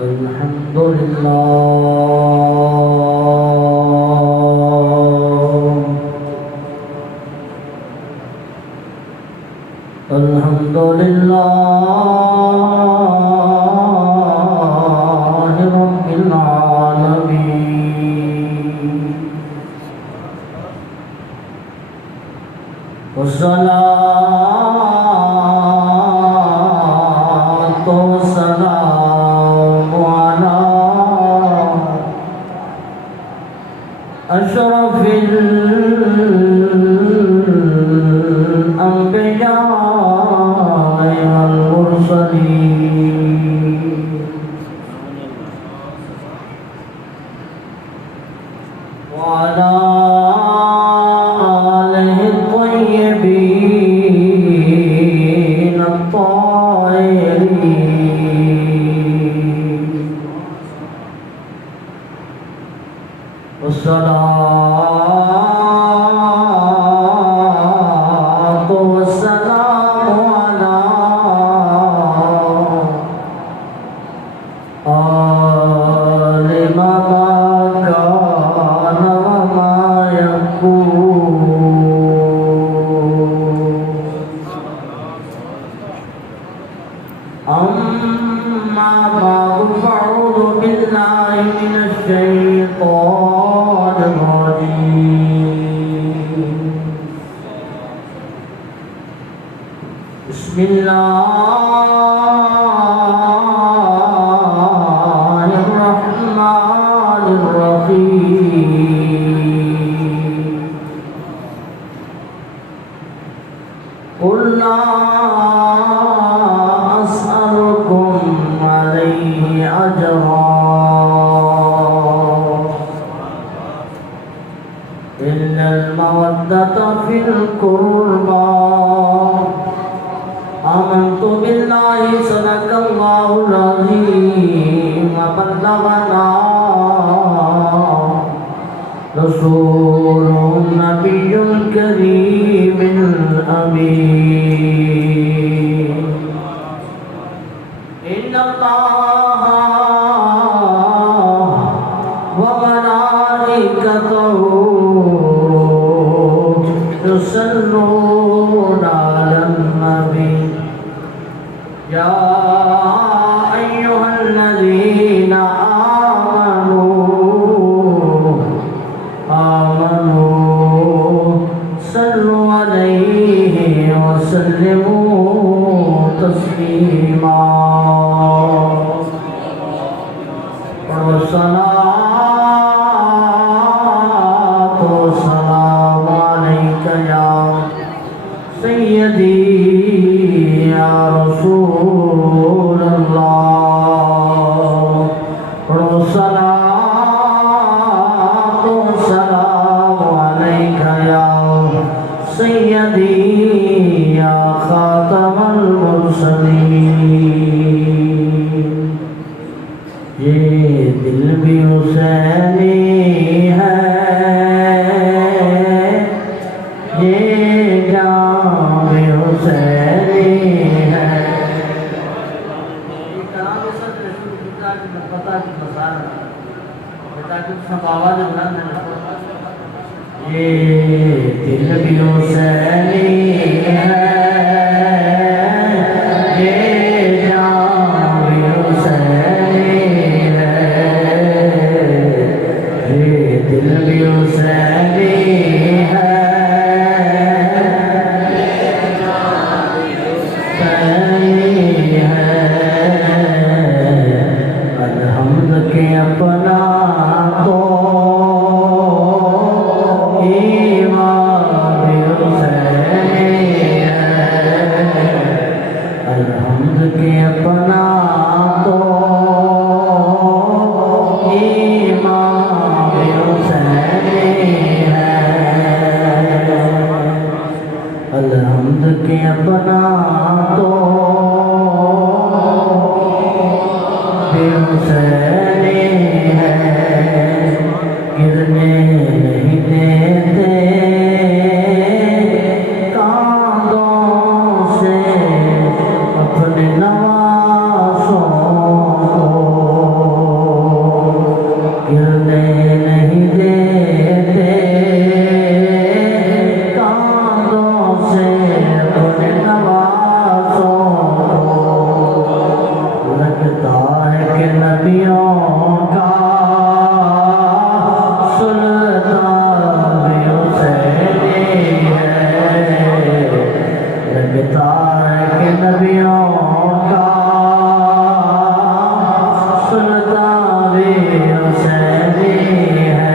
الحمد لله الحمد لله رب العالمين والصلاة والسلام على أشرف الأنبياء والمرسلين وعلى آله الطيبين الطاهرين والصلاة والسلام على آل ما كان وما يكون أما بعد فأعوذ بالله من الشيطان الرجيم بسم الله الرحمن الرحيم قل لا أسألكم عليه أجرا إلا المودة في القربى آمنت بالله صدق الله العظيم وبلغنا رسول النبي الكريم الأمين إن الله وملائكته يصلون على النبي يا أيها الذين آمنوا صلوا عليه وسلموا تسليما والصلاة والسلام عليك يا سيدي يا رسول الله والصلاة والسلام عليك يا سيدي يا خاتم المرسلين یہ دل بھی حسینی ہے یہ جان بھی حسینی ہے یہ دل بھی حسینی ہے الحمد کے اپنا تو بے حسینی ہے گرنے نہیں دیتے کاندھوں سے اپنے نوازوں کو کہ نبیوں کا سلطان حسینی ہے،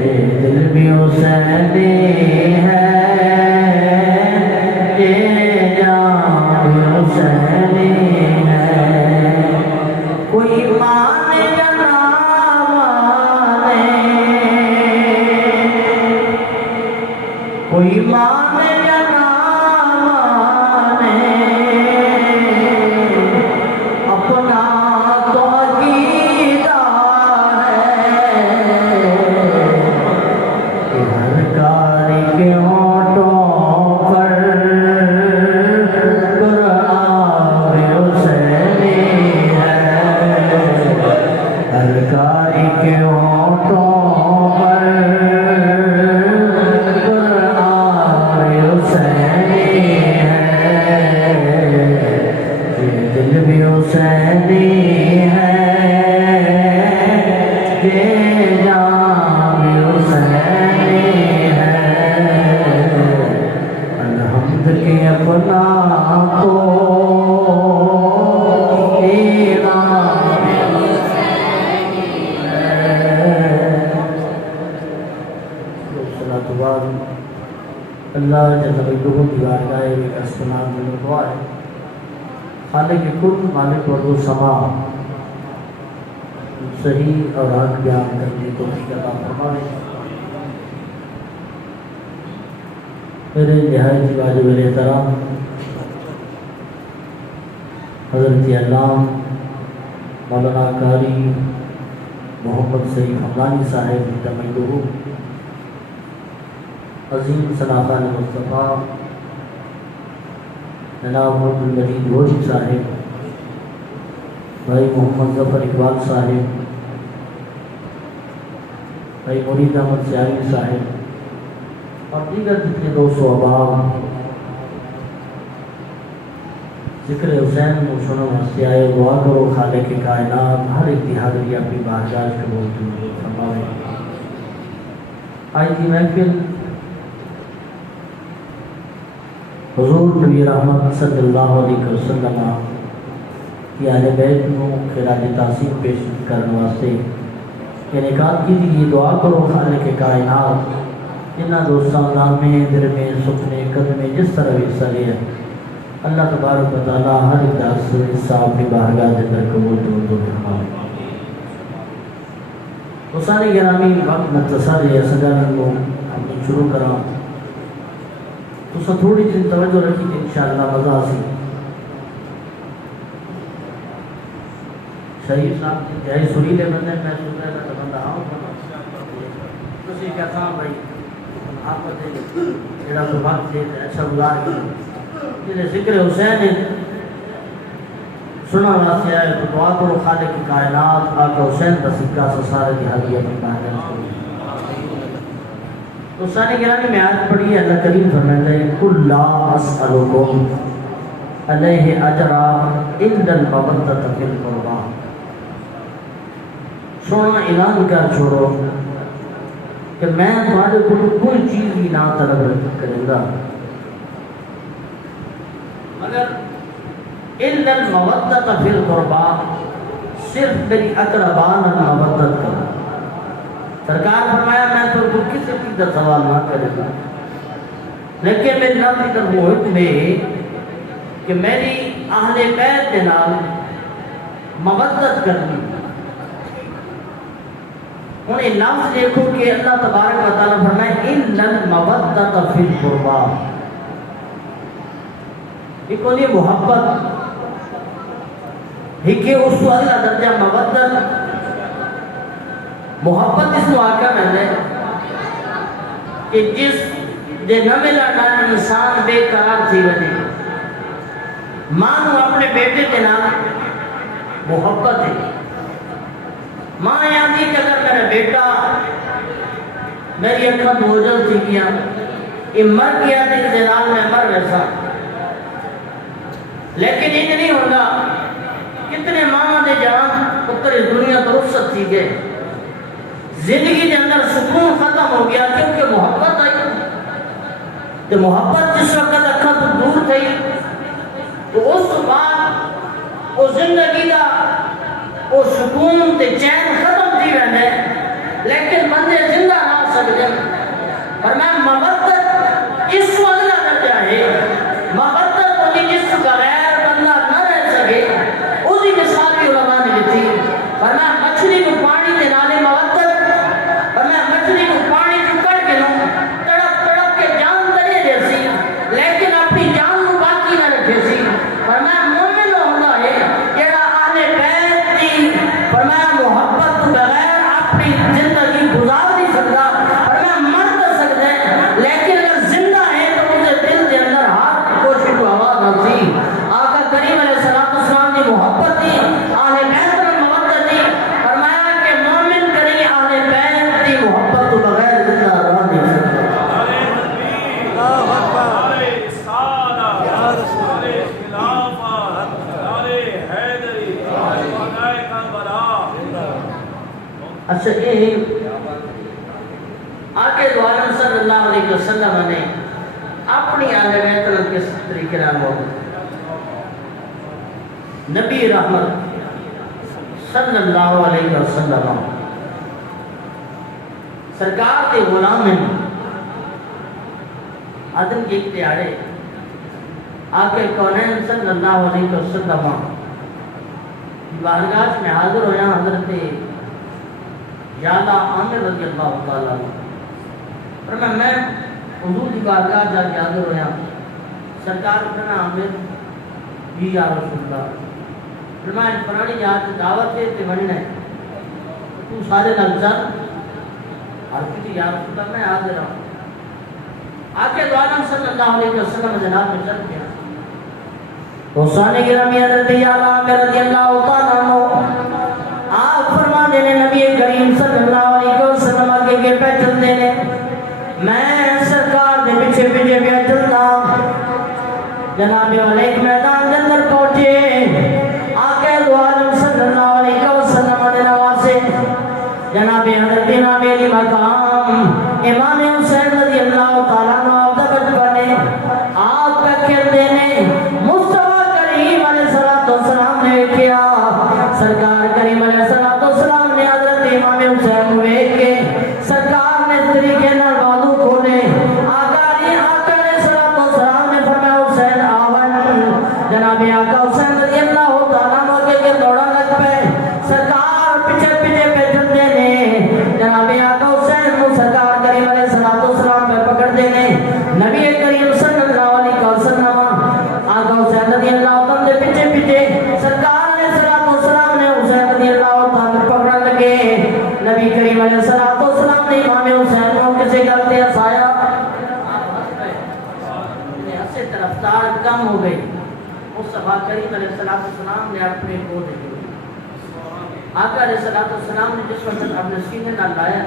یہ دل بھی حسینی ہے، یہ جان بھی حسینی ہے۔ کوئی مانے یا نہ مانے، کوئی مانے یا نہ مانے، اپنا تو عقیدہ ہے کہ ہر کاری کے ہونٹوں پر قرآن حسینی ہے، ہر کاری کے ہونٹوں پر حسینی ہے، یہ جان بھی حسینی ہے۔ الحمد کے اپنا کو ایمان حسینی ہے۔ صلاۃ بعد اللہ جل وعلا کی بارگاہ میں استناد میں دعا ہے، خالق کل مالک و سما صحیح اور حق بیان کرنے کو عطا فرمائے۔ میرے نہایت واجب احترام حضرت علامہ مولانا قاری محمد سعید حمدانی صاحب تمہیدہ، عظیم سناخان مصطفیٰ جناب محمد المجید گوشی صاحب، بھائی محمد ظفر اقبال صاحب، بھائی مرید احمد سیالی صاحب اور دیگر جتنے دوست و احباب ذکر حسین کو سنو واسطے آئے، دعا کرو خالق کائنات ہر ایک کی حاضری اپنی بارگاہ کے بولتے فرمائے۔ آج کی محفل حضور نبی رحمت صلی اللہ علیہ وسلم کی اہل بیت کو خراج تحسین پیش کرنے واسطے انعقاد کی تھی۔ دعا کرو خالق کائنات جنہ دوستان نامے دل میں سپنے قدمے جس طرح بھی حصہ لیا، اللہ تبارک و تعالیٰ ہر ایک درس حصہ اپنی بارگاہ کے در قبول تو فرمائے۔ حسین گرامی وقت مختصر ہے، سجانن کو ہم نے شروع کرا تو سب تھوڑی سی توجہ رکھی کہ انشاءاللہ مزہ سی۔ شہید صاحب کی جائے سریلے بندے میں سن رہا تھا بندہ آؤں تو اسی کہتا ہوں بھائی آپ بتے جڑا تو وقت ہے اچھا گزار گیا جنہیں ذکر حسین سنا واسطے آئے تو دعا کرو خالق کی کائنات آقا حسین کا سکہ سسارے کی حدیعہ کی کائنات کرو۔ تو سانی گرامی میں آیت پڑھی ہے، اللہ کریم فرماتا ہے قُلْ لَا أَسْأَلُكُمْ عَلَيْهِ أَجْرًا إِلَّا الْمَوَدَّةَ فِي الْقُرْبَى۔ سونا اعلان کر چھوڑو کہ میں تمہارے کو کوئی چیز بھی نہ طلب کروں گا مگر إِلَّا الْمَوَدَّةَ فِي الْقُرْبَى، صرف میری اقربان مودت کرو۔ سرکار فرمایا میں تو کسی چیز کا سوال نہ کرے گا، لیکن میری رب کی طرف وہ حکم ہے کہ میری اہل بیت کے نال مودت کرنی۔ انہیں لفظ دیکھو کہ اللہ تبارک و تعالیٰ فرمائے اِلَّا الْمَوَدَّةَ فِي الْقُرْبَى، یہ کون یہ محبت ہی کہ اس کو اگلا درجہ مودت محبت اس کو آقا میں نے کہ جس دے نہ ملا نہ انسان بے قرار تھی وجہ ماں اپنے بیٹے کے نام محبت ہے۔ ماں یادی کہ اگر میرا بیٹا میری اکھا بوجھل تھی کیا یہ مر گیا تھی زلال میں مر ویسا، لیکن یہ نہیں ہوگا کتنے ماں دے جان پتر اس دنیا تو رخصت تھی گئے، زندگی کے اندر سکون ختم ہو گیا کیونکہ محبت آئی۔ تو محبت جس وقت اکھا تو وہ زندگی دا وہ سکون تے چین ختم تھی ویندے لیکن بندے زندہ نہ سکتے فرمایا محبت اس وجہ درجہ ہے محبت ہوتی جس بغیر بندہ نہ رہ سکے اسی مثال بھی علماء نے دیتی فرمایا مچھلی کو پانی دے نالے محبت فرمایا مچھلی کو پانی چکڑ کے لوں تڑپ تڑپ کے جان ترے جیسی لیکن اپنی جان کو باقی نہ رکھے سی فرمایا مومن ہونا ہے جڑا اہل بیت دی فرمایا محبت بغیر اپنی زندگی گزار نہیں سکتا فرمایا مر تو سکتے ہیں لیکن اگر زندہ ہے تو اسے دل کے اندر ہاتھ کوشش کو آواز آتی آقا کریم علیہ السلام کی محبت تھی اہل بیت میں محبت تھی فرمایا کہ مومن کریں اہل بیت کی محبت تو بغیر زندہ رہ نہیں سکتا اچھا یہ آقا دو عالم صلی اللہ علیہ وسلم نے اپنی اہل بیت کو کس طریقے سے محبت نبی رحمت صلی اللہ علیہ وسلم سرکار کے غلام ہیں عدن کے ایک دیارے آقا کونین صلی اللہ علیہ وسلم بارگاہ میں حاضر ہویا حضرت یالا عامر رضی اللہ تعالیٰ فرمایا میں حضور کی بارگاہ جا کے حاضر ہویا سرکار کہنا عامر جی یا رسول اللہ فرمایا فرانی جہاں دعوت ہے تے بننا ہے تو سارے نال چل اور کسی یا رسول اللہ میں حاضر ہوں آقا دو عالم صلی اللہ علیہ وسلم جناب میں چل گیا حسین گرامی حضرت یالا عامر رضی اللہ تعالیٰ آپ فرما دینے نبی کریم صلی اللہ علیہ وسلم آگے کے پہ چل دینے میں سرکار دے پیچھے پیچھے پہ چلتا جناب والے ایک میدان کے اندر پہنچے آقا دو عالم صلی اللہ علیہ وسلم نے نواسے جناب حضرت امام علی مقام امام حسین رضی اللہ تعالیٰ عنہ آپ دبت بنے آپ پہ کھر دینے مصطفیٰ کریم علیہ السلام نے کیا سرکار کریم علیہ السلام نے حضرت امام حسین ہوئے کہ سرکار نے اس طریقے نال بازو کھولے آقا علیہ السلام نے فرمایا حسین آون جناب آقا حسین رضی اللہ تعالیٰ عنہ کے دوڑا لگ پہ سرکار پیچھے پیچھے پہ چلتے نے جناب آقا حسین کو سرکار کریم علیہ السلام پہ پکڑ دینے نبی کریم صلی اللہ علیہ وسلم آقا حسین رضی اللہ تعالیٰ نے پیچھے پیچھے سرکار نبی کریم علیہ السلام نے امام حسین کو کسی غلطی ہسایا اسے طرفدار کم ہو گئی مصطفیٰ کریم علیہ السلام نے اپنے کو دے آقا علیہ السلام نے جس وقت اپنے سینے نہ لایا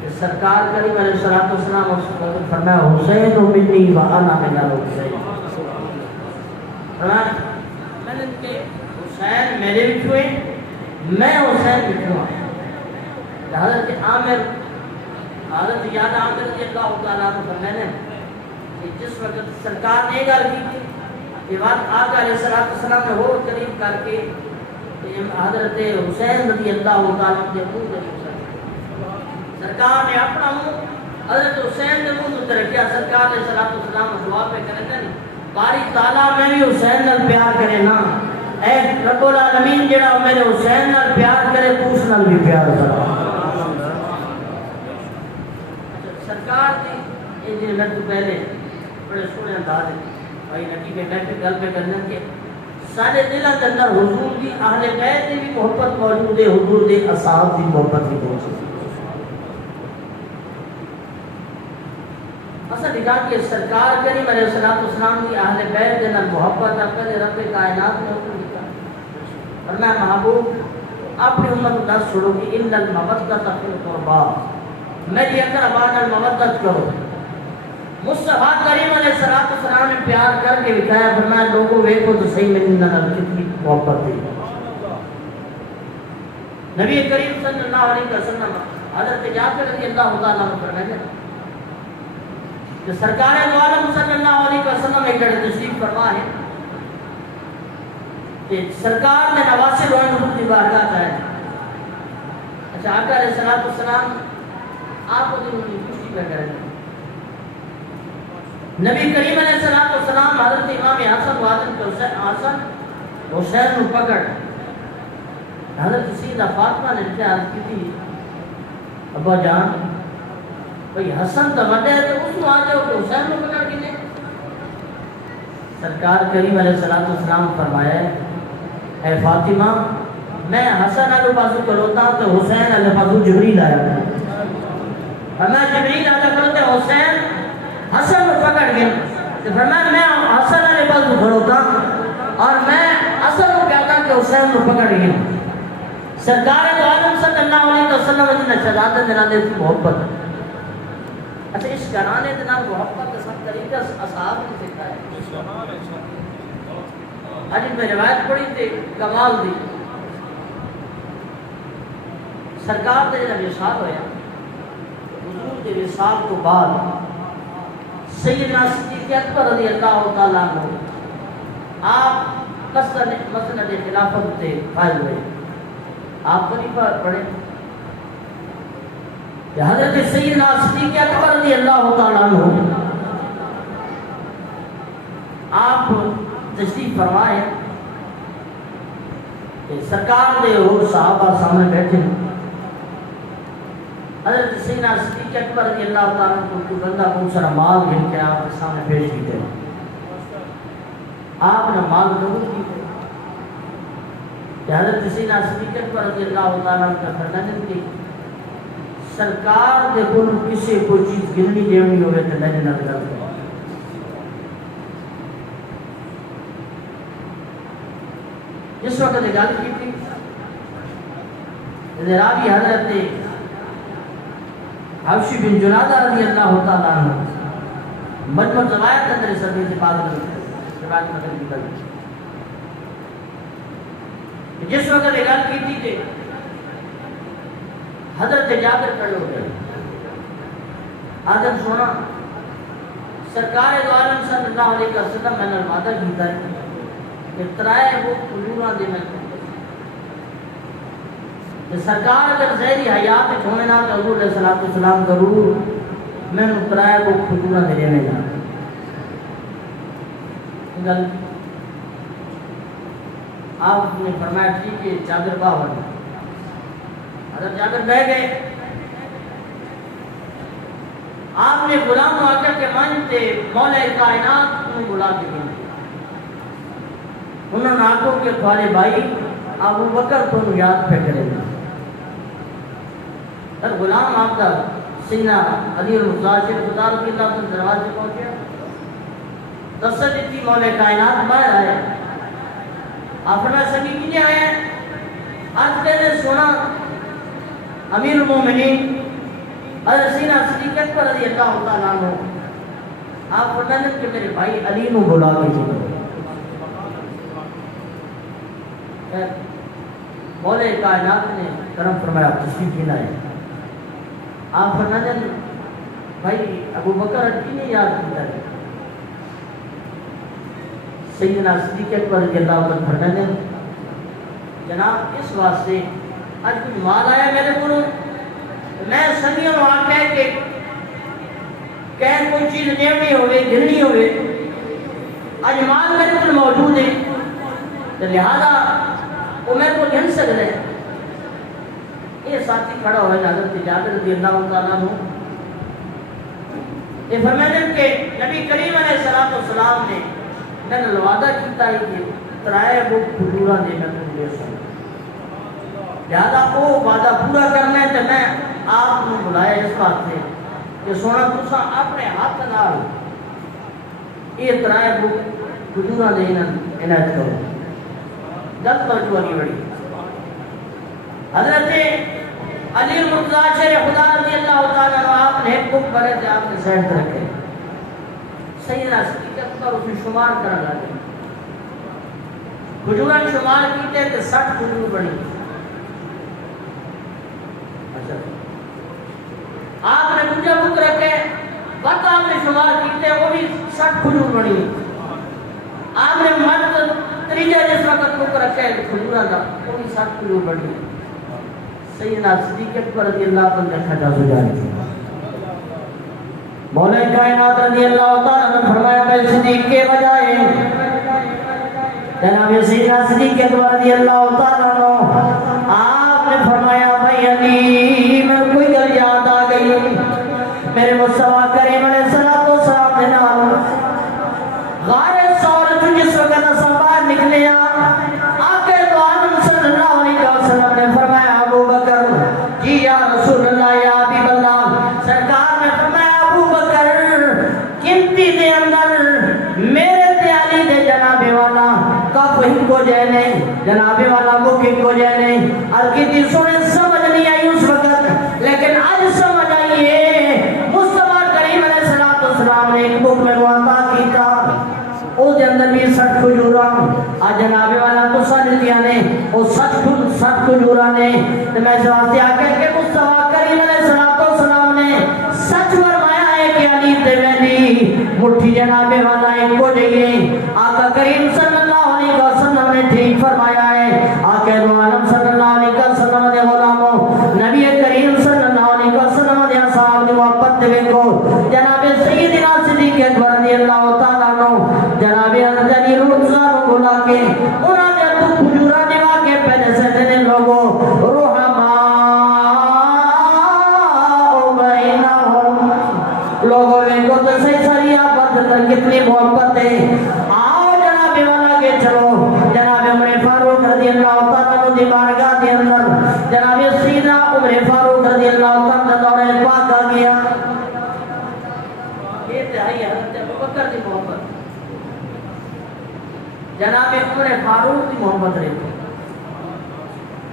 کہ سرکار کریم علیہ السلام اس کو فرمایا حسین منی وانا من الحسین فرمایا میں نے کہ حسین میرے بھی ہوئے میں حسین بھی ہوا حضرت عامر حضرت یاد عامر رضی اللہ تعالیٰ عنہ فرمانے کہ جس وقت سرکار نے گل کی تھی یہ بات آقا علیہ السلام نے اور قریب کر کے حضرت حسین رضی اللہ تعالیٰ عنہ کے منہ میں سرکار نے اپنا منہ حضرت حسین نے منہ میں رکھا سرکار علیہ السلام دعا پہ کرے گا باری تعالیٰ میں بھی حسین نال پیار کرے نا اے رب العالمین جڑا میرے حسین نال پیار کرے تو اس نال بھی پیار کرے سرکار دی یہ جو لڑک پہلے بڑے سونے انداز ہے بھائی نبی کے بیٹھے گل پہ کرنے کے سارے دلوں کے اندر حضور دی اہل بیت دی بھی محبت موجود ہے حضور دے اصحاب دی محبت بھی موجود ہے اصل دکھا کہ سرکار کریم علیہ السلام کی اہل بیت دے نال محبت اپنے رب کائنات میں حکم دیا اور میں محبوب اپنی امت کو دس چھوڑو کہ ان المودۃ فی القربا میری اقربان المودت کرو مصطفیٰ کریم علیہ السلام نے پیار کر کے بتایا فرمایا لوگوں ویکھو تو صحیح میری نال کتنی محبت ہے نبی کریم صلی اللہ علیہ وسلم حضرت جابر رضی اللہ تعالیٰ عنہ فرماتے ہیں کہ سرکار دو عالم صلی اللہ علیہ وسلم ایک جڑے تشریف فرما ہے کہ سرکار نے نواسر ہوئے حضور کی بارگاہ کا ہے. اچھا آقا علیہ السلام آپ کو دن انہیں خوشی پہ کریں. نبی کریم علیہ السلام حضرت امام حسن وادن کے حسین کو پکڑ حضرت سیدہ فاطمہ نے کیا عرض کی تھی ابا جان بھئی حسن تو بڑے ہے تو اس کو آ جاؤ کہ حسین کو پکڑ کے لیں. سرکار کریم علیہ السلام فرمایا اے فاطمہ میں حسن علیہ بازو کروتا ہوں تو حسین علیہ بازو جبریل آیا اور میں جبریل آیا کرتے حسین حسن کو پکڑ گیا تو فرمایا میں حسن علیہ بازو کروتا اور میں حسن کو کہتا کہ حسین کو پکڑ گیا. سرکار دو عالم صلی اللہ علیہ وسلم نے شہادت دلانے کی محبت. اچھا اس گھرانے کے نام محبت کا سب طریقہ اصحاب نے سکھایا ہے. آج میں روایت پڑھی تھی کمال دی سرکار نے جب وصال ہویا حضور کے وصال کو بعد سیدنا صدیق اکبر رضی اللہ تعالیٰ عنہ آپ مسند خلافت سے فائز ہوئے. آپ خلیفہ پڑھے کہ حضرت سیدنا صدیق اکبر رضی اللہ تعالیٰ عنہ آپ تشریف فرمائے کہ سرکار دے اور صحابہ سامنے بیٹھے. حضرت سیدنا صدیق اکبر رضی اللہ تعالیٰ عنہ کو بندہ بہت سارا مال گھن کے آپ کے سامنے پیش کیتے ہیں. آپ نے مال قبول کیتے کہ حضرت سیدنا صدیق اکبر رضی اللہ تعالیٰ عنہ کا فرمایا کہ سرکار دے کول کسی کوئی چیز گننی دیونی ہوئے تو میں نے نہ گل کرو. جس وقت گل کی تھی راوی حضرت حبشی بن جنادہ رضی اللہ تعالیٰ عنہ مجموع روایت اندر سبھی سے بات روایت مدد کی گل جس وقت گل کی تھی کہ حضرت جابر کھڑے ہو گئے. حضرت سونا سرکار دو عالم صلی اللہ علیہ وسلم میں نے وعدہ کیتا ہے کہ ترائے وہ حضوراں دے میں کہ سرکار اگر زہری حیات ہونے نہ تو حضور علیہ السلام ضرور میں نے ترائے وہ حضوراں دے میں جا گل آپ نے فرمایا ٹھیک ہے جابر باہر حضرت جابر بہ گئے. آپ نے غلام واقع کے مانتے مولا کائنات انہیں بلا کے گئے. انہوں نے آنکھوں کے تھوڑے بھائی ابو بکر کو یاد پہ کرے گا. غلام آپ کا سینہ علی المزاشر خدا رضی اللہ عنہ دروازے پہنچے تصدیق دیتی مولا کائنات باہر آئے. آپ نے سبھی کیے آئے آج نے سنا امیر المومنین حضرت سیدنا صدیق اکبر رضی اللہ تعالیٰ عنہ آپ فرماتے ہیں کہ میرے بھائی علی نو بلا کے مولا کائنات نے کرم فرمایا تشریف کی لائے. آپ فرماتے ہیں بھائی ابو بکر کی نے یاد کیا ہے. سیدنا صدیق اکبر رضی اللہ عنہ فرماتے ہیں جناب اس واسطے آج کوئی مال آیا میرے کو میں سنگیوں وہاں کہہ کے کہیں کوئی چیز نیمنی ہوئے گرنی ہوئے آج مال میرے کو موجود ہے تو لہذا وہ میرے کو گھن سکتے ہیں. یہ ساتھی کھڑا ہوئے حضرت جابر رضی اللہ تعالیٰ عنہ یہ فرماتے ہیں کہ نبی کریم علیہ السلام نے میں نے وعدہ کیتا ہے کہ ترائے وہ حضوراں دے میں تم دے سکتا لہذا وہ وعدہ پورا کرنا ہے تو میں آپ نے بلایا اس بات سے کہ سونا تسا اپنے ہاتھ نال یہ ترائے وہ حضوراں دے عنایت کرو. گل توجہ نہیں بڑی. حضرت علی المزاشر خدا رضی اللہ تعالیٰ عنہ آپ نے ایک بک بھرے تھے آپ نے سینٹ رکھے سیدنا صدیق اکبر اس میں شمار کرنے لگے. حضوراں شمار کیتے کہ 60 حضور بنی. آپ نے دوسرا بک رکھے وقت آپ نے شمار کیتے وہ بھی 60 حضور بنی. آپ نے مرد تریجہ جس وقت بک کھجورا دا کوئی 60 کلو بڑی سیدنا صدیق اکبر رضی اللہ عنہ نے کھجا سجاری تھی مولا کائنات رضی اللہ تعالیٰ نے فرمایا میں صدیق کے بجائے جناب سیدنا صدیق اکبر رضی اللہ تعالیٰ عنہ آپ نے فرمایا بھائی علی میں کوئی گل یاد آ گئی میرے مصطفیٰ کریم علیہ السلام نے نام غار سور جس وقت اساں باہر نکلے آقا دو عالم صلی اللہ علیہ وسلم نے فرمایا ابو بکر جی یا رسول اللہ یا حبیب اللہ سرکار نے فرمایا ابو بکر قیمتی دے اندر میرے تے علی دے جناب والا کف ہی کو جائے نہیں جناب والا مکھ ہی کو جائے نہیں الکی دی سنے سمجھ نہیں آئی اس وقت لیکن آج سمجھ آئیے مصطفیٰ کریم علیہ السلام نے ایک مکھ میں معطا کیتا او دے اندر بھی 60 کھجورا آج جناب والا تو سجدیاں نے او 60 کھجورا نے تو میں اس واسطے آکے کہ مصطفیٰ کریم علیہ السلام نے سچ فرمایا ہے کہ علی تے میری مٹھی جناب والا ایک کو جائیے آقا کریم صلی اللہ علیہ وسلم نے ٹھیک فرمایا ہے آقا دو عالم صلی اللہ علیہ وسلم نے غلاموں نبی کریم صلی اللہ علیہ وسلم نے اصحاب نے محبت دے کو جناب سیدنا صدیق اکبر رضی اللہ تعالیٰ عنہ جناب علی روزانوں بلا کے انہوں نے تو کھجورا نوا کے پہلے سے دینے لوگوں روحما لوگوں میں کو تو صحیح ساری آباد در کتنی محبت ہے آؤ جناب والا کے چلو جناب عمر فاروق رضی اللہ تعالیٰ عنہ دی بارگاہ دی اندر جناب سیدنا عمر فاروق رضی اللہ تعالیٰ دورے پاک آ گیا یہ تہائی حضرت ابو بکر دی محبت جناب عمر فاروق دی محبت رہی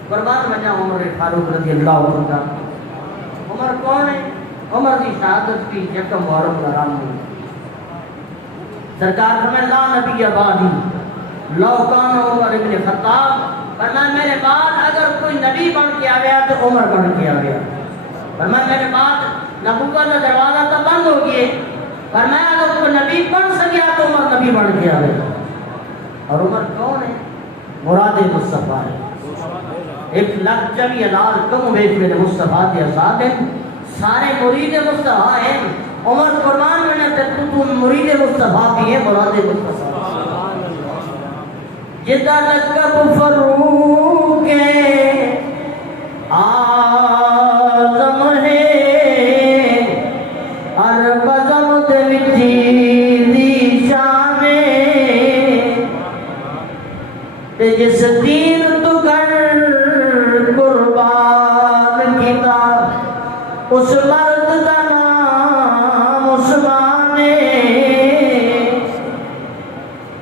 قربان بجا عمر فاروق رضی اللہ تعالیٰ عمر کون ہے عمر دی شہادت کی یکم محرم حرام ہوئی سرکار فرمائے لا نبی بعدی لو کان عمر ابن خطاب فرمائے میرے بعد اگر کوئی نبی بن کے آیا تو عمر بن کے آیا فرمائے میرے بعد نبوت کا دروازہ تو بند ہو گئے فرمائے اگر کوئی نبی بن سکیا تو عمر نبی بن کے آیا اور عمر کون ہے مراد مصطفیٰ ہے 1,24,000 کم بیش میرے مصطفیٰ کے اصحاب ہیں سارے مرید مصطفیٰ ہیں عمر قربان میں نے تو مرید مصطفیٰ بھی ہے مراد مصطفیٰ جدہ لکب فروق آزم ہے عرب زمد وچی دی شانے جس دین تو گر قربان کیتا اس مرد دا نام عثمان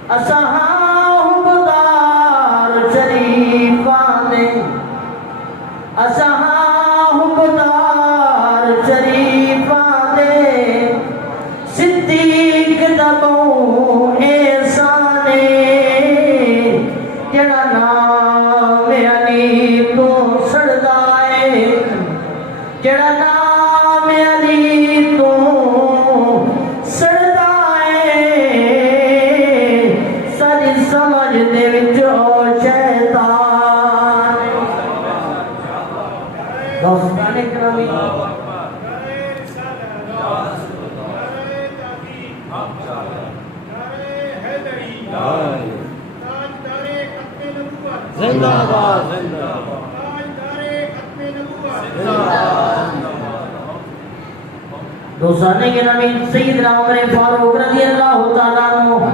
اصحاب دار شریفان اصحاب دار شریفان صدیق دبو احسان جڑا نام علی تو سڑدائے جڑا نام علی تو سڑدائے ساری سمجھ دے وچو شیطان دوستان اکرامی زندہ باد دوستانے کے نبی سیدنا عمر فاروق رضی اللہ تعالیٰ عنہ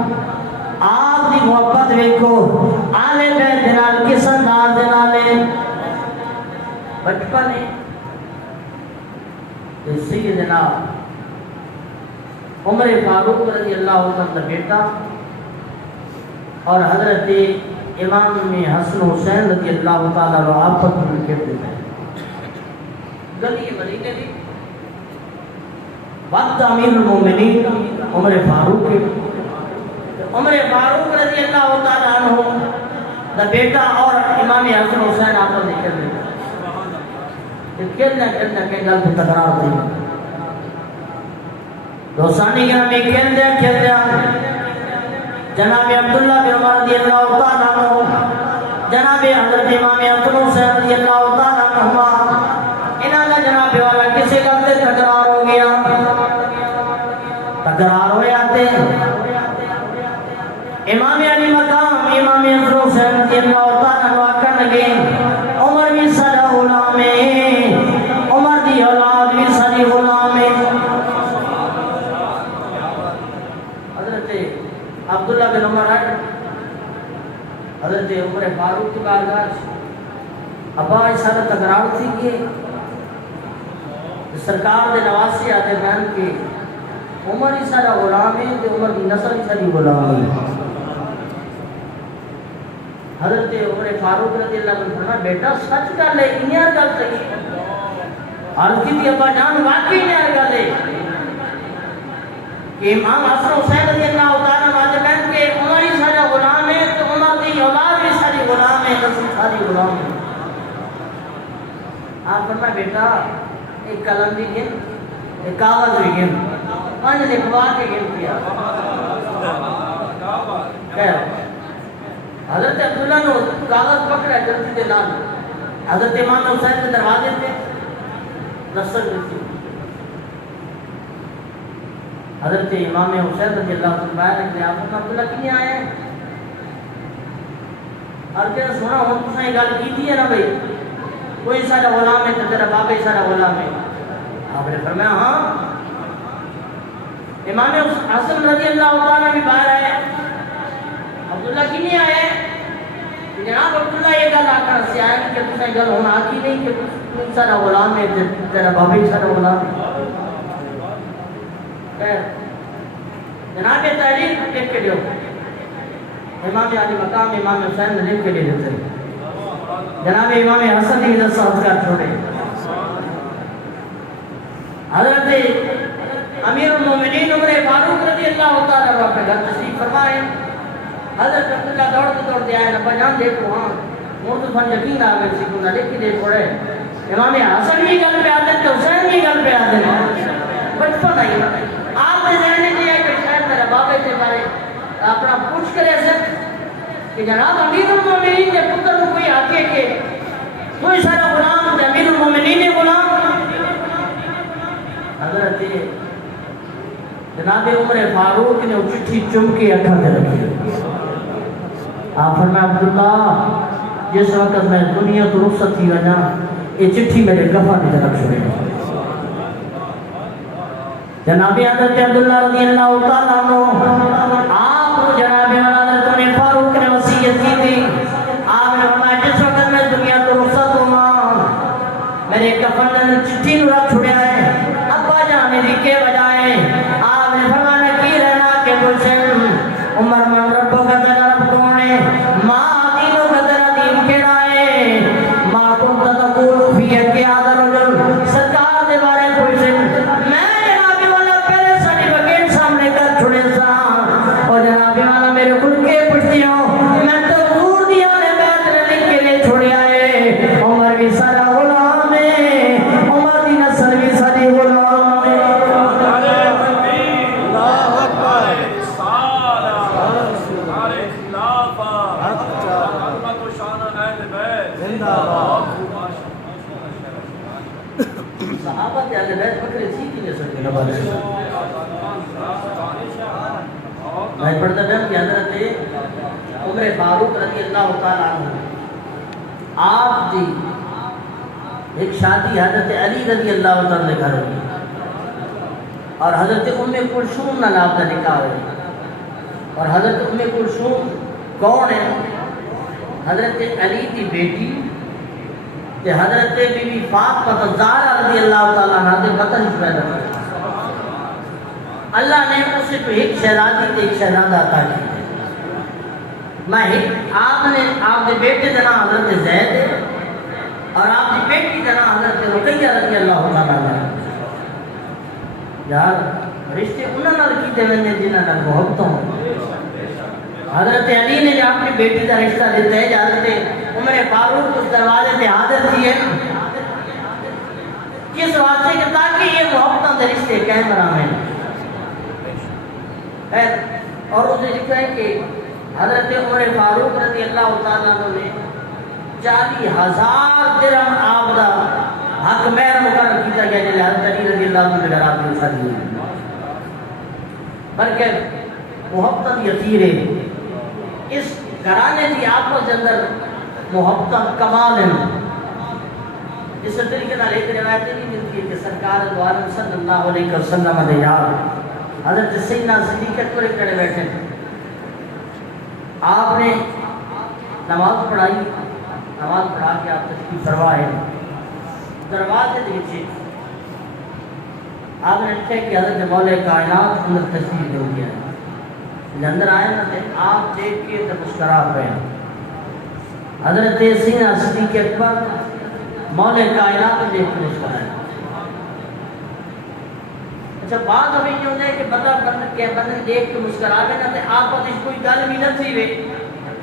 آپ دی محبت ویکھو آلے بیت نال کس انداز نالے بچپن ہے سیدنا عمر فاروق رضی اللہ عنہ کا بیٹا اور حضرت امام حسن حسین رضی اللہ تعالیٰ عنہ آپت میں کہتے ہیں گلی مدینے دی وقت امیر المومنین عمر فاروق رضی اللہ تعالیٰ عنہ دا بیٹا اور امام حسن حسین آپت میں کہتے ہیں کہنا کہ گل پہ تقرار دی دوستانی کے نبی کہتے ہیں جناب عبداللہ بن عمر رضی اللہ تعالیٰ عنہ جناب حضرت امام حسن حسین رضی اللہ تعالیٰ عنہما انہاں کا جناب والا کسی گل تے تکرار ہو گیا، تکرار ہو جاتے امام علی مقام امام حسن حسین رضی اللہ تعالیٰ عنہ آکھن لگے عمر بھی سارا غلام ہے، عمر دی اولاد بھی ساری غلام ہے۔ حضرت عبداللہ بن عمر حضرت عمر فاروق کا آغاز ابا اشارہ تکرار تھی کہ سرکار دے نواسی آتے بین کے عمر ہی سارا غلام ہے تے عمر دی نسل ہی ساری غلام ہے۔ حضرت عمر فاروق رضی اللہ عنہ فرمایا بیٹا سچ گل ہے، انہاں گل صحیح عرض کی ابا جان واقعی انہاں گل ہے کہ امام حسن حسین رضی اللہ تعالیٰ عنہ بین کے عمر ہی سارا غلام ہے تو عمر دی اولاد بھی ساری غلام ہے، نسل ساری غلام ہے۔ آپ فرمایا بیٹا ایک قلم بھی گن ایک کاغذ بھی گن پانچ لکھوا کے گن کیا۔ حضرت عبداللہ نے کاغذ پکڑا جلدی دے نال حضرت امام حسین کے دروازے پہ دستک دیتی۔ حضرت امام حسین رضی اللہ عنہ نے آپ عبداللہ کیوں آئے ہیں؟ اور کیا سنا ہوں تو سائیں گل کی تھی ہے نا بھئی کوئی سارا غلام ہے تو تیرا باپ ہی سارا غلام ہے۔ آپ نے فرمایا ہاں۔ امام حسن رضی اللہ عنہ بھی باہر آئے، عبداللہ کی نہیں آئے جناب عبداللہ یہ گل آکر سے آئے کہ تو سائیں گل ہونا آتی نہیں کہ کوئی سارا غلام ہے تیرا باپ ہی سارا غلام ہے۔ جناب یہ تحریر لکھ کے دیو، امام علی مقام امام حسین نے لکھ کے لے دیتے، جناب امام حسن نے ادھر صاحب کا چھوڑے۔ حضرت امیر المومنین عمر فاروق رضی اللہ تعالیٰ عنہ اپنے گھر تشریف فرمائے، حضرت عبداللہ دوڑتے آئے نبا جان دیکھو ہاں مرتفن یقین آگئے سکونہ لکھ کے دیکھ پڑے امام حسن بھی گل پہ آتے ہیں تو حسین بھی گل پہ آتے ہیں بچپن آئی آپ نے ذہنے دیا کہ شاید میرے بابے سے بارے اپنا پوچھ کرے سے کہ جناب امیر المومنین کے پتر کو کوئی آکے کہ کوئی سارا غلام ہے امیر المومنین غلام۔ حضرت جناب عمر فاروق نے چٹھی چم کے اکھا دے رکھی۔ آپ فرمایا عبداللہ جس وقت میں دنیا تو رخصت تھی وجہ یہ چٹھی میرے گفا نے رکھ چھوڑے۔ جناب حضرت عبداللہ رضی اللہ تعالیٰ عنہ آپ جناب حضرت عمر فاروق نے وصیت کی تھی، آپ نے فرمایا جس وقت میں دنیا تو رخصت ہوں میرے کفن نے چٹھی نو رکھ چھوڑیا ہے، ابا جان لکھے بجائے آپ نے فرمایا کی رہنا کہ گلشن عمر من ربو کا تیرا رب کون ہے، ماں دینوں کا تیرا دین کیڑا ہے، ماں کن تتقول فی حق آدھر رجل سرکار دے بارے گلشن میں جنابی والا پہلے ساری بگین سامنے کر چھوڑے سا اور جنابی والا میرے کل کے پوچھتی ہوں میں تو دور دیا نے بیت نے لکھ کے لے چھوڑیا ہے عمر بھی سارا غلام ہے، عمر دی نسل بھی ساری غلام ہے۔ صحابہ کے اہل بیت بکرے تھی کی نہیں سکتے نبالے سے میں پڑھتا ہوں کہ حضرت عمر فاروق رضی اللہ تعالیٰ عنہ آپ دی ایک شادی حضرت علی رضی اللہ تعالیٰ نے گھر ہوئی اور حضرت ام کلثوم نال آپ کا نکاح ہوئی اور حضرت ام کلثوم کون ہے؟ حضرت علی کی بیٹی کہ حضرت بی بی فاطمہ زہرا رضی اللہ تعالیٰ عنہ کے بطن پیدا کیا، اللہ نے اسے کو ایک شہزادی تے ایک شہزادہ عطا کیا۔ میں آپ نے آپ کے بیٹے کا نام حضرت زید ہے اور آپ کی بیٹی کا نام حضرت رقیہ رضی اللہ تعالیٰ عنہ۔ یار رشتے انہوں نے کیتے ہوئے جنہوں نے محبت ہوں۔ حضرت علی نے جو اپنی بیٹی کا رشتہ دیتا ہے حضرت عمر فاروق اس دروازے سے حاضر تھی ہے کس واسطے کہ تاکہ یہ محبتوں کے رشتے قائم رہیں۔ اور اسے لکھا ہے کہ حضرت عمر فاروق رضی اللہ تعالیٰ عنہ نے 40,000 درہم آپ دا حق مہر مقرر کیا گیا جلے حضرت علی رضی اللہ عنہ نگر آپ نے صدی بلکہ محبت یسیر ہے اس گھرانے کی آپس اندر محبت کمال ہے اس طریقے نال ایک روایت نہیں ملتی ہے کہ سرکار دو عالم صلی اللہ علیہ وسلم دے یار حضرت سیدنا صدیق اکبر کھڑے بیٹھے آپ نے نماز پڑھائی نماز پڑھا کے آپ تشریف فرما ہے دروازے دے وچ آپ نے دیکھا کہ حضرت مولا کائنات اندر تشریف دے گیا ہے اندر آئے نا تے آپ دیکھ کے تے مسکرا پے حضرت سیدنا صدیق اکبر مولا کائنات دیکھ کے مسکرائے اچھا بات ابھی یہ ہوتا ہے کہ بندہ دیکھ کے مسکرا گیا نا تے آپ کو کوئی گل بھی نہ تھی وے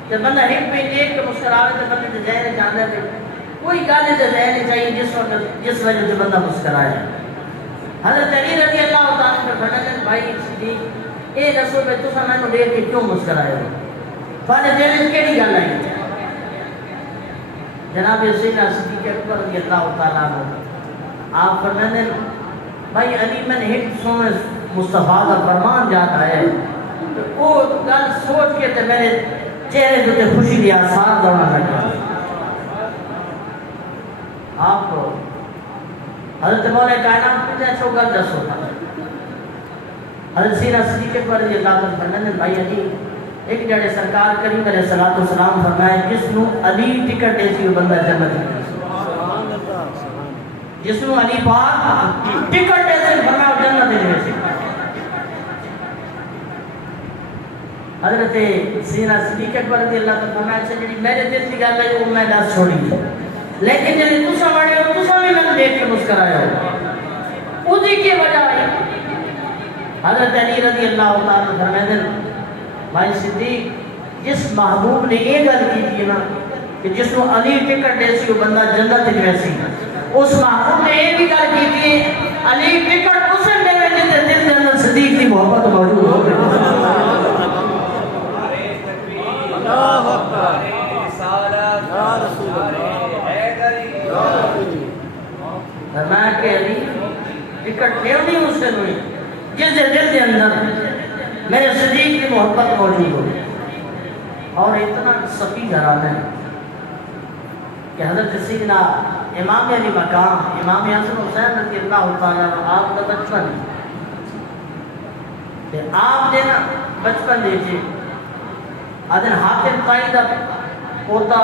تے بندہ ایک پہ دیکھ کے مسکرا تے بندے تے ذہن جاندا ہے کوئی گل تے ذہن چاہیے جس وجہ سے بندہ مسکرائے حضرت علی رضی اللہ تعالیٰ نے فرمایا بھائی صدیق اے دسو کہ تساں مینوں دیکھ کے کیوں مسکرائے ہو تھوڑے دل وچ کیڑی گل آئی جناب سیدنا صدیق اکبر رضی اللہ تعالیٰ عنہ آپ فرماتے ہیں بھائی علی میں نے ایک سونے مصطفیٰ کا فرمان جاتا ہے وہ گل سوچ کے تے میرے چہرے جو تے خوشی دیا آثار دوڑا لگا آپ کو حضرت مولا کائنات پوچھتے ہیں چھو گل دسو حضرت سیدنا صدیق اکبر رضی اللہ تعالیٰ فرماتے ہیں بھائی علی ایک جڑے سرکار کریم علیہ الصلوۃ والسلام فرمائے جس نو علی ٹکٹ دے سی وہ بندہ جنت میں جس نو علی پاک ٹکٹ دے سی فرمایا وہ جنت میں سی حضرت سیدنا صدیق اکبر رضی اللہ تعالیٰ فرمایا اچھا جڑی میرے دل کی گل ہے وہ میں دس چھوڑی لیکن جب تساں بڑے ہو تساں بھی میں دیکھ کے مسکرائے ہو اسی کی وجہ ہے حضرت علی رضی اللہ تعالیٰ فرماتے ہیں بھائی صدیق جس محبوب نے یہ گل کی تھی نا کہ جس کو علی ٹکٹ دے سی وہ بندہ جنت میں سی اس محبوب نے یہ بھی گل کی تھی علی ٹکٹ اسے دے جس دے دل کے اندر صدیق کی محبت موجود ہو گئی اللہ اکبر یا رسول اللہ فرمایا کہ علی ٹکٹ نہیں اس سے ہوئی جس دے دل کے اندر میرے صدیق کی محبت موجود ہو اور اتنا سخی گھرانا ہے کہ حضرت سیدنا امام علی مقام امام حسن حسین رضی اللہ تعالیٰ آپ کا بچپن آپ نے نا بچپن دیجیے آدھن حاتم طائی دا پوتا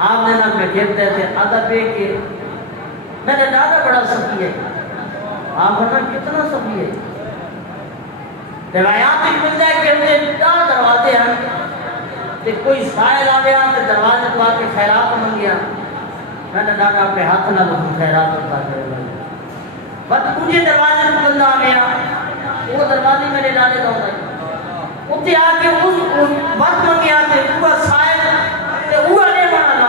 آپ نے نا میں گھرتے تھے آدھا پہ کہ میں نے دادا بڑا سخی ہے آپ فرمایا کتنا سخی ہے روایات ایک ملتا ہے کہ انہیں دار دروازے ہیں کہ کوئی سائل آگیا تو دروازے تو آکے خیرات منگیا میں نے دادا پہ ہاتھ نہ لکھوں خیرات ہوتا ہے بات مجھے دروازے تو بندہ آگیا وہ دروازے میں نے ڈالے دوں گا اتنے آکے اس وقت منگیا تھے وہ سائل تو وہ نے مانا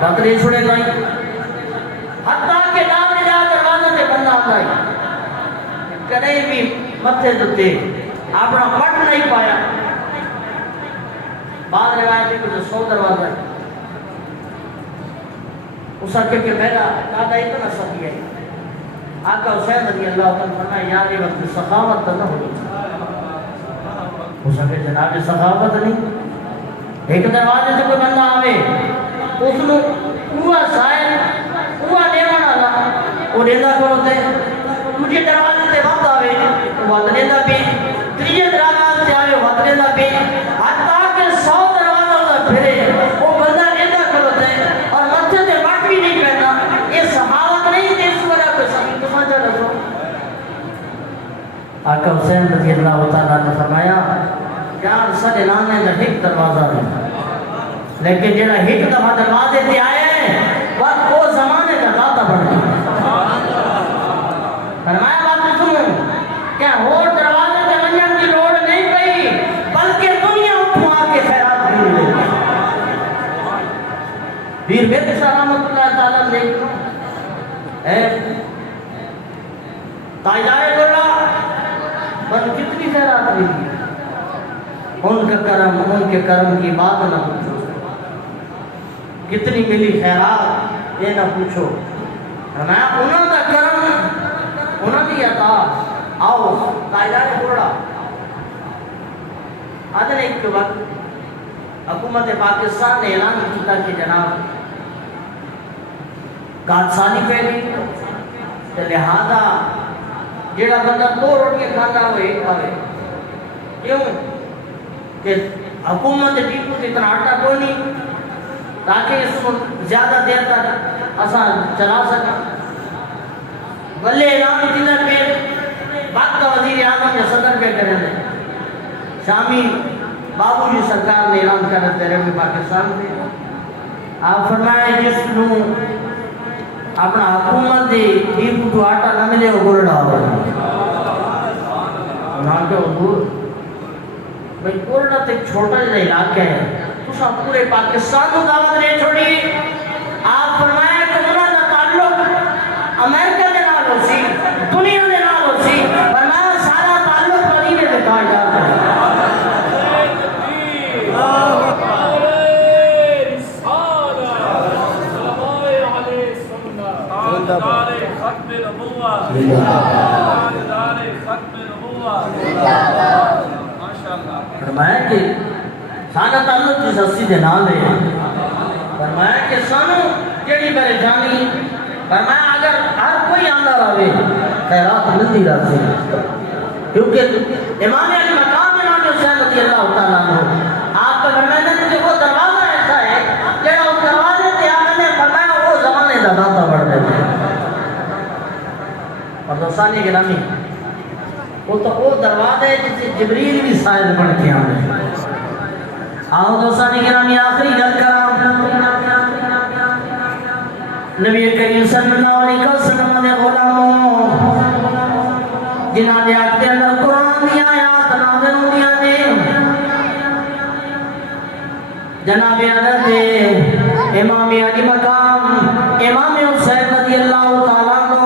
بات نہیں چھوڑے گئی حتیٰ کہ نام نے جا دروازے سے بندہ آتا ہے کدھے بھی متھے دتے اپنا پٹ نہیں پایا بعد روایت ہے کہ 100 دروازہ ہے اس آکے کہ میرا دادا اتنا سخی ہے آقا حسین رضی اللہ عنہ فرمایا یار یہ وقت سخاوت نہ ہو اس آکے جناب سخاوت نہیں ایک دروازے سے کوئی بندہ آوے اس نے اوہ سائل اوہ نیمان آلا وہ نیندہ کرو تے تجھے دروازے سے وقت آوے وقت نیندہ پہ تریجے دروازے سے آوے وقت نیندہ پہ حتیٰ کہ 100 دروازہ ہوتا پھرے وہ بندہ نیندہ کرو تے اور مجھے سے وقت بھی نہیں پہنا یہ صحابت نہیں تھی اس وجہ پہ سبھی تو سمجھا رسو آقا حسین رضی اللہ تعالیٰ نے فرمایا یار سارے لانے دا ایک دروازہ ہے لیکن جنہا ایک دفعہ دروازے تے آئے ہیں وقت وہ زمانے کا داتا بڑھ گیا فرمایا بات سنو کیا اور دروازے تے منجن کی لوڑ نہیں پئی بلکہ دنیا اٹھو آکے خیرات بھی لے پیر بیت سلامت اللہ تعالیٰ دیکھو تاجدار گولا بن کتنی خیرات بھی دی ان کا کرم ان کے کرم کی بات نہ پوچھو کتنی ملی خیرات یہ نہ پوچھو فرمایا انہوں دا کرم انہوں دی عطا آؤ تاجدار بوڑا آدھر ایک وقت حکومت پاکستان نے اعلان کیا کہ جناب قادسانی پہلی تو لہذا جیڑا بندہ 2 روٹیاں کھانا وہ ایک کھاوے کیوں کہ حکومت ڈیپو کی اتنا آٹا کوئی نہیں تاکہ اس کو زیادہ دیر تک آسان چلا سکا بلے اعلان دینا پہ بعد کا وزیر اعظم یا صدر پہ کریں دیں شامی بابو جی سرکار نے اعلان کر تیرے میں پاکستان میں آپ فرمائے جس نو اپنا حکومت دی ڈیپو تو آٹا نہ ملے وہ گرڑا ہوگا نہ کہ حضور بھئی گرڑا تو ایک چھوٹا جا علاقہ ہے تو سب پورے پاکستان کو دعوت نہیں چھوڑی آپ فرمائے کہ انہوں کا تعلق امریکہ کے نال ہو سی دنیا کے نال ہو سی فرمایا سارا تعلق مدینے سے کہا جاتا ہے فرمایا کہ سانا تعلق جس ہستی دے نال ہے فرمایا کہ سانو جڑی پریشانی فرمایا اگر ہر کوئی آندہ رہے خیرات ملتی رہتی کیونکہ امام علی مقام امام حسین رضی اللہ تعالیٰ عنہ آپ کا فرمایا کہ وہ دروازہ ایسا ہے جڑا اس دروازے سے آنے فرمایا وہ زمانے کا داتا بڑھ جاتا ہے اور دوستانی گرامی وہ تو وہ دروازہ ہے جسے جبریل بھی سائد بڑھ کے آنے آؤ دوستانی گرامی آخری گل کرام نبی کریم صلی اللہ علیہ وسلم نے غلاموں جنہاں نے آتے اندر قرآن دیا آیات نازل ہوندیاں نے جناب حضرت امام علی مقام امام حسین رضی اللہ تعالیٰ عنہ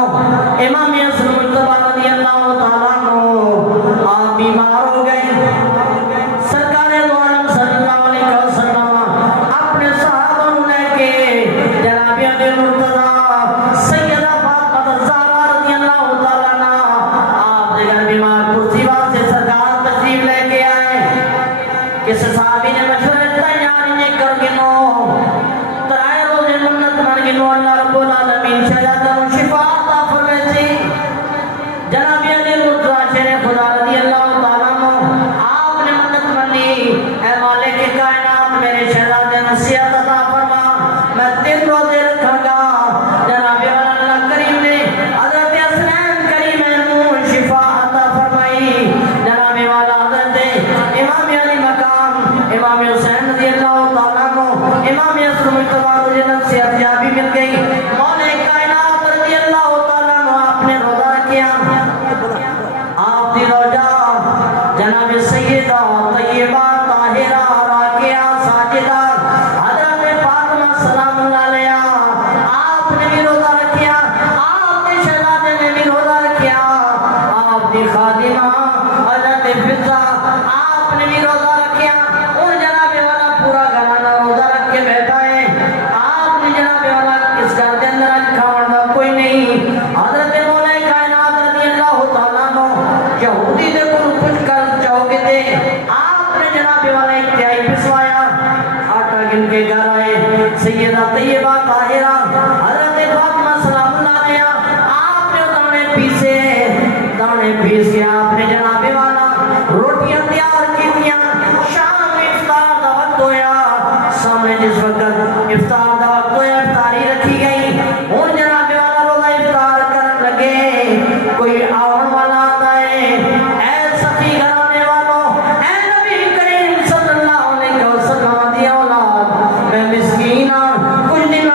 امام حسن مجتبی رضی اللہ تعالیٰ عنہ آپ بیمار ہو گئے سرکار دو عالم صلی اللہ علیہ وسلم اپنے صحابہ نے کے جناب علی مرتضی سیدہ فاطمہ الزہرا رضی اللہ تعالیٰ عنہ آپ دیگر بیمار کرسی واسطے سرکار تشریف لے کے آئے کس صحابی نے مشورہ اللہ رب العالمین شہدہ شفا عطا فرمائے جناب علی مرتضی شیر خدا رضی اللہ تعالیٰ عنہ آپ نے منت منی اے مالک کائنات میرے شہزادے نصیحت عطا فرما میں 3 روزے رکھوں گا جناب اللہ کریم نے حضرت حسنین کریم نور شفا عطا فرمائی جناب والا حضرت امام علی مقام امام حسین رضی اللہ تعالیٰ عنہ امام حسن مجتبی رضی اللہ صحت یابی مل گئی مولا کائنات رضی اللہ تعالیٰ عنہ آپ نے روزہ رکھیا آپ دی روزہ جناب سیدہ طیبہ طاہرہ راکعہ ساجدہ حضرت فاطمہ سلام اللہ علیہا آپ نے بھی روزہ رکھیا آپ کے شہزادے نے بھی روزہ رکھیا آپ دی خادمہ حضرت فضہ آپ نے بھی روزہ رکھیا اور جناب والا پورا گھرانہ روزہ رکھ کے بیٹھا ہے آپ نے جناب والا اس گھر کے اندر آج کھانا کوئی نہیں حضرت مولا کائنات رضی اللہ تعالیٰ عنہ یہودی نے کچھ کر چاہوگے تھے آپ نے جناب والا ایک تہائی پسوایا آٹا گن کے گھر آئے سیدہ طیبہ طاہرہ حضرت فاطمہ سلام اللہ علیہا آپ نے دانے پیس کے آپ نے جناب والا روٹیاں تیار کی دیا شام افطار دا وقت ہویا سامنے جس وقت افطار دا وقت ہویا افطاری رکھی گئی اور جناب والا روزہ افطار کرن لگے کوئی آون والا آتا ہے اے سخی گھرانے والوں اے نبی کریم صلی اللہ علیہ وسلم دی اولاد میں مسکین ہوں کچھ دن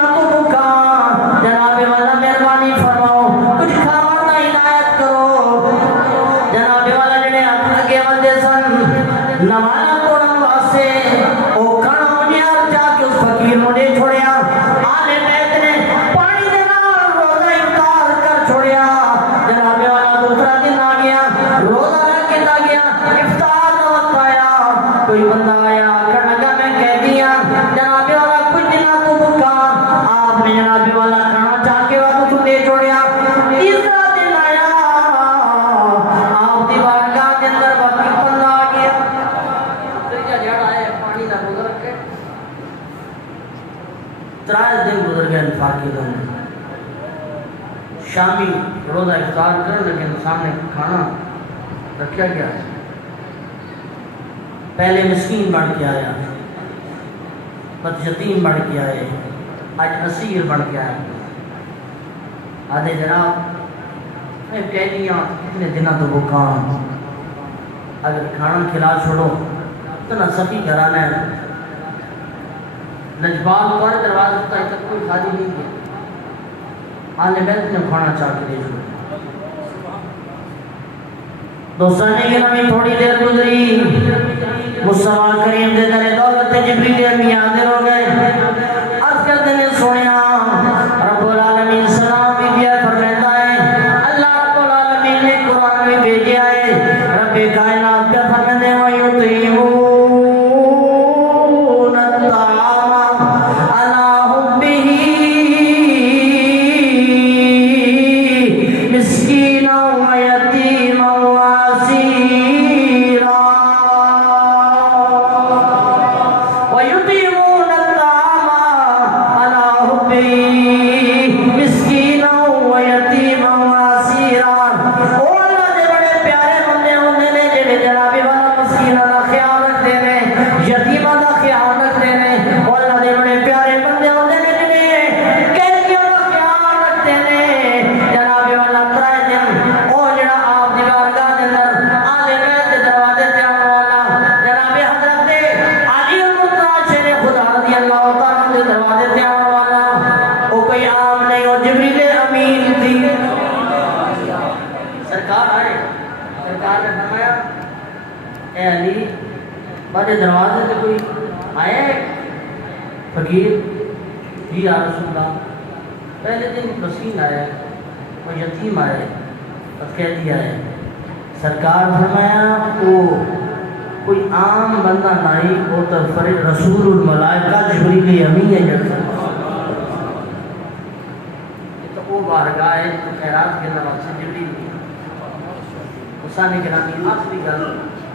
بھوکا آپ نے جناب والا کھانا چاہ کے وقت دے چھوڑیا تیسرا دن آیا آپ دی بارگاہ کے اندر باقی بندہ آ گیا تیجا جڑ آیا پانی نہ گزر کے 3 دن گزر گئے انفاقی دن شامی روزہ افطار کرنے لیکن سامنے کھانا رکھا گیا پہلے مسکین بن کے آیا بد یتیم بن کے آئے آج اسیر بن کے آئے آدھے جناب میں پہلیاں اتنے دنوں تو بھوکان اگر کھانا کھلا چھوڑو اتنا سخی گھرانا ہے لجبال کو دروازے تک تک کوئی خالی نہیں کیا آل بیت نے کھانا چاہ کے دے چھوڑا دوستانے کے نامی تھوڑی دیر گزری مصطفیٰ کریم دے در دولت جبریل امی حاضر ہو گئے عرض کرتے نے سنیا رب العالمین سلام بھی دیا فرماتا ہے اللہ رب العالمین نے قرآن میں بھیجا ہے رب کائنات کا فرماتے ہیں وَيُطْعِمُونَ الطَّعَامَ عَلَىٰ حُبِّهِ مِسْكِينًا وَيَتِيمًا وَأَسِيرًا وَيُطْعِمُونَ الطَّعَامَ عَلَىٰ حُبِّهِ مِسْكِينًا وَيَتِيمًا وَأَسِيرًا او اللہ دے بڑے پیارے بندے ہوندے نے جڑے جناب والا مسکیناں دا خیال رکھدے نے یتیماں دا خیال رکھدے نے او اللہ دے بڑے پیارے بندے ہوندے نے جڑے قیدیاں دا خیال رکھدے نے جناب والا 3 دن او جڑا آپ دی بارگاہ دے اندر آلے بیت دے دروازے تے آنے والا جناب حضرت علی المرتضی شیر خدا رضی اللہ تعالیٰ دے دروازے تے آنے والا او کوئی عام نہیں او جبریل امین تھی سرکار آئے سرکار نے فرمایا اے علی بارے دروازے تے کوئی آیا ہے فقیر جی یا رسول اللہ پہلے دن مسکین آیا وہ یتیم آئے قیدی آئے سرکار فرمایا وہ کوئی عام بندہ نہیں وہ تو رسول الملائکہ جبریل امین ہے تو وہ بارگاہ ہے تو خیرات کے نام سے جبریل حسین گرامی آخری گل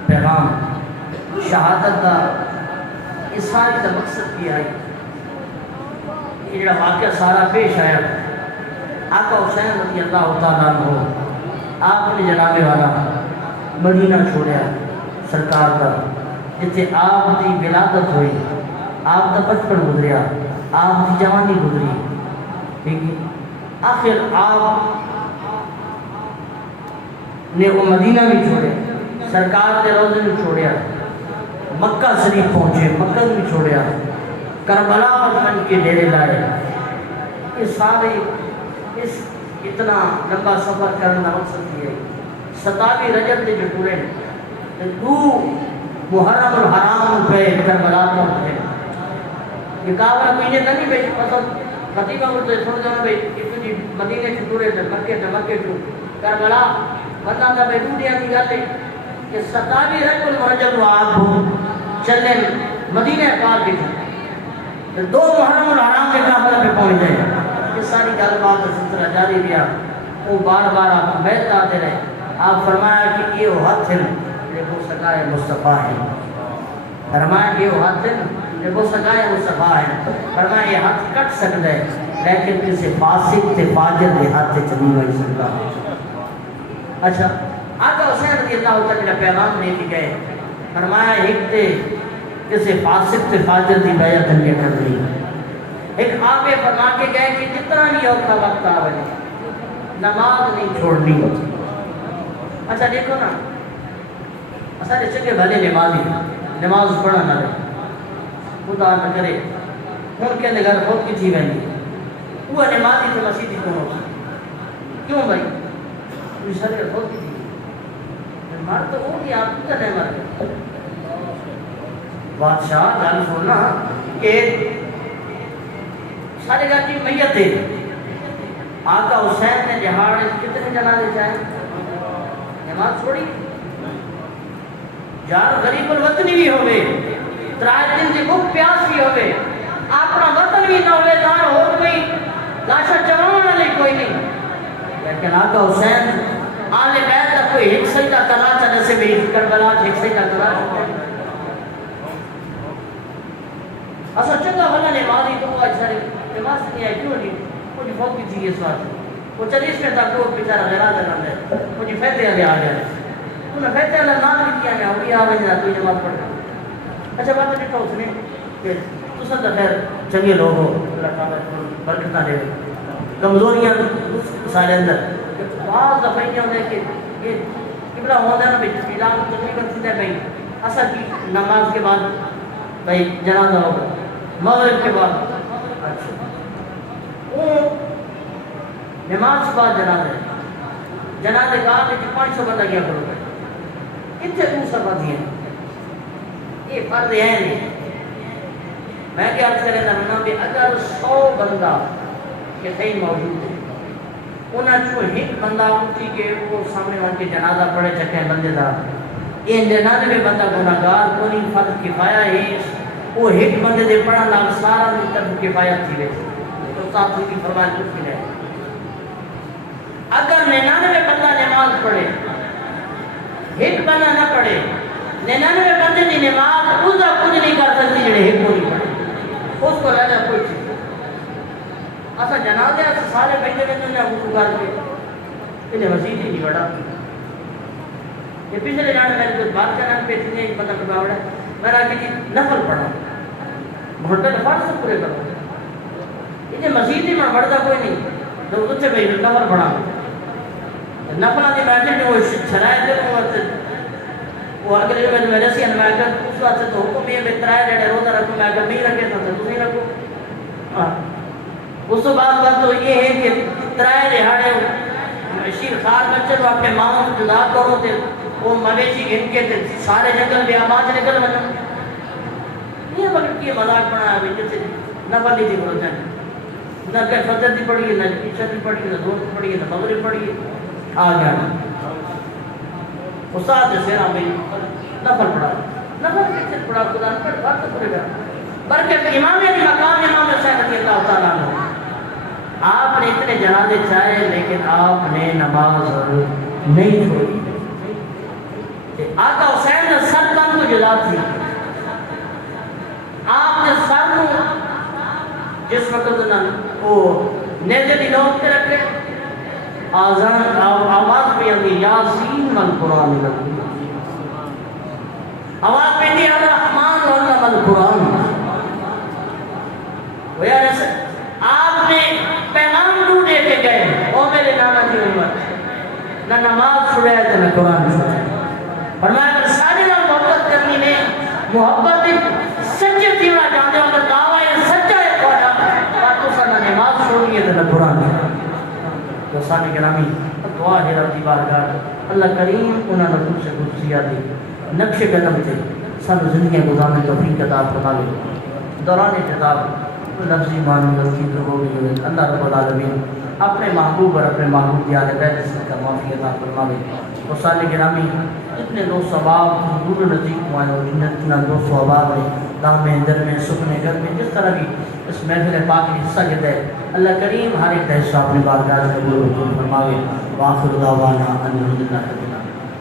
پیغام شہادت کا اس ساری کا مقصد کیا ہے یہ جڑا واقعہ سارا پیش آیا آقا حسین رضی اللہ تعالیٰ عنہ آپ نے جناب والا مدینہ چھوڑیا سرکار کا جتنے آپ کی ولادت ہوئی آپ کا بچپن گزریا آپ کی جوانی گزری ٹھیک ہے آخر آپ نے وہ مدینہ بھی چھوڑے سرکار کے روزے بھی چھوڑیا مکہ شریف پہنچے مکہ بھی چھوڑیا کربلا پر بن کے ڈیرے لائے یہ سارے اس اتنا لمبا سفر کرنا مقصد یہ ہے 27 رجب کے جو ٹورے تو محرم الحرام پہ کربلا پہنچے یہ کعبہ مہینے کا نہیں بھائی مطلب خطیبہ کو سن جانا بھائی اتنی مدینے کے ٹورے تھے مکے ٹور کربلا بندہ تھا بھائی دنیا کی گل ہے کہ 27 رجب المرجب رات ہو چلے مدینہ پاک کے 2 محرم الحرام کے کعبہ پہ پہنچ جائے یہ ساری گل بات سلسلہ جاری رہا وہ بار بار آپ بیت آتے رہے آپ فرمایا کہ یہ ہاتھ ہے وہ سکائے مصطفیٰ ہے فرمایا کہ یہ ہاتھ ہے وہ سکائے مصطفیٰ ہے فرمایا یہ ہاتھ کٹ سکتا ہے لیکن کسی فاسق تے فاجر دے ہاتھ چلی ہوئی سکتا اچھا آقا حسین رضی اللہ تعالیٰ پیغام دے کے گئے فرمایا ایک تے کسی فاسق تے فاجر دی بیعت نہیں کرنی ایک آپ فرما کے گئے کہ جتنا بھی اوکھا وقت آ بنے نماز نہیں چھوڑنی اچھا دیکھو نا اصل چکے بھلے نمازی نماز پڑھا نہ رہے خدا نہ کرے ان کے گھر خود کی تھی بہنی وہ نمازی تھے مسیحی کیوں ہوتا کیوں بھائی سر خود کی تھی مر تو ہو گیا آپ کا نہیں مر بادشاہ گل سننا کہ سارے گھر کی میت ہے آقا حسین نے جہاڑ کتنے جنازے چاہے نماز چھوڑی یار غریب الوطنی بھی ہوئے 3 دن کی بھوک پیاس بھی ہوئے اپنا وطن بھی نہ ہوئے لیکن آقا حسین آل بیت کا کوئی ایک سجدہ کرا چاہ جیسے بھی کربلا ایک سجدہ کرا چاہ اسا چنگا بھلا نمازی تو وہ اچھا نماز نہیں آئی کیوں نہیں مجھے فوق کی تھی اس بات وہ 40 میں تک وہ بیچارہ غیرہ لگا ہے مجھے فیتے علی آ گئے انہیں فیتے علی نام بھی کیا میں ہوئی آوے نہیں کوئی نماز پڑھ گا اچھا بات نہیں اس نے کہ تو سب خیر چنگے لوگ ہو اللہ تعالیٰ برکتہ دے کمزوریاں سارے اندر بعض دفعہ یہ ہوتا ہے کہ یہ قبلہ ہوتا ہے نا بھائی اعلان تقریباً سیدھے بھائی اثر کی نماز کے بعد بھائی جنازہ ہوگا مغرب کے بعد اچھا وہ نماز کے بعد جنازے کا آپ نے 500 بندہ کیا کرو گے اتنے دوسرا بات ہیں یہ فرد ہے نہیں میں کیا عرض کرے تھا کہ اگر 100 بندہ کہ صحیح موجود ہے انہاں جو ایک بندہ اٹھی کہ وہ سامنے والے کے جنازہ پڑھے چکے بندے دا یہ جنازے میں بندہ گناہگار کوئی فرض کفایہ ہے وہ ایک بندے دے پڑھا لگ سارا طرف کفایت تھی ویسے تو ساتھ کی فرمان کچھ نہیں ہے اگر 99 بندہ نماز پڑھے ایک بندہ نہ پڑھے 99 بندے دی نماز اس کا کچھ نہیں کر سکتی جڑے ایک کو نہیں پڑھے اس کو رہ جا کوئی چیز اسا جنازے سارے بیٹھے میں نے وضو کر کے انہیں مسجد ہی نہیں بڑا یہ پچھلے جانے میں کچھ بات کرنا پہ اتنے ایک بندہ پڑھا ہے میں نے آگے نفل پڑھا بھٹے نفل سے پورے کرو انہیں مسجد ہی میں بڑھتا کوئی نہیں تو اس سے بھائی نفل پڑھا نفل آدھی بیٹھے میں وہ شرائط دے وہ اگلے میں میرے سی میں اگر اس وقت سے تو حکم یہ بہترائے ریڈے روزہ رکھو میں اگر نہیں رکھے تو نہیں رکھو اس تو بعد تو یہ ہے کہ ترائے رہاڑے شیر خار بچے تو اپنے ماں سے جدا کرو تے وہ مویشی گھن کے تے سارے جنگل بھی آباد نکل بنا یہ مگر کی مذاق بنا ہے جیسے نفل نہیں تھی بول جانے نہ کہ فجر دی پڑھی ہے نہ عشاء دی پڑھی ہے نہ ظہر دی پڑھی ہے نہ مغرب پڑھی ہے آ گیا استاد سے سیرا میں نفل پڑھا نفل کیسے پڑھا خدا نے پڑھ بات پورے گا برکت امام علی مقام امام حسین رضی اللہ تعالیٰ عنہ آپ نے اتنے جنازے چاہے لیکن آپ نے نماز نہیں چھوڑی آقا حسین نے سر کن کو جدا تھی آپ نے سر کو جس وقت وہ نیزے دی نوک کے رکھے آزان آواز پہ آتی یاسین والقرآن آواز پہ آتی الرحمن والعلم القرآن آپ نے پیغام دو دے کے گئے او میرے نانا کی امت نہ نماز چھڑے تو نہ قرآن چھڑے فرمایا اگر سارے نہ محبت کرنی نے محبت سچے دینا جانتے ہوں اگر دعویٰ یہ سچا ہے پڑھا اور تو سا نہ نماز چھوڑی ہے تو نہ قرآن تو سانے گرامی دعا ہے رب کی بارگاہ اللہ کریم انہوں نے کچھ سے کچھ سیا دی نقش قدم تھے سب زندگیاں گزارنے توفیق عطا فرما لے دوران اعتدال لفظی معنی لفظی ہو گئی اللہ رب العالمین اپنے محبوب اور اپنے محبوب کی آل بیت سے کا معافی عطا فرما لے اور سال گرامی اتنے دو ثواب حضور نزدیک ہوئے اور اتنا دو ثواب ہے دام میں در میں سکنے گھر میں جس طرح بھی اس محفل پاک کی حصہ کے تحت اللہ کریم ہر ایک حصہ اپنے بارگاہ سے قبول فرماوے واخر دعوانا ان الحمد للہ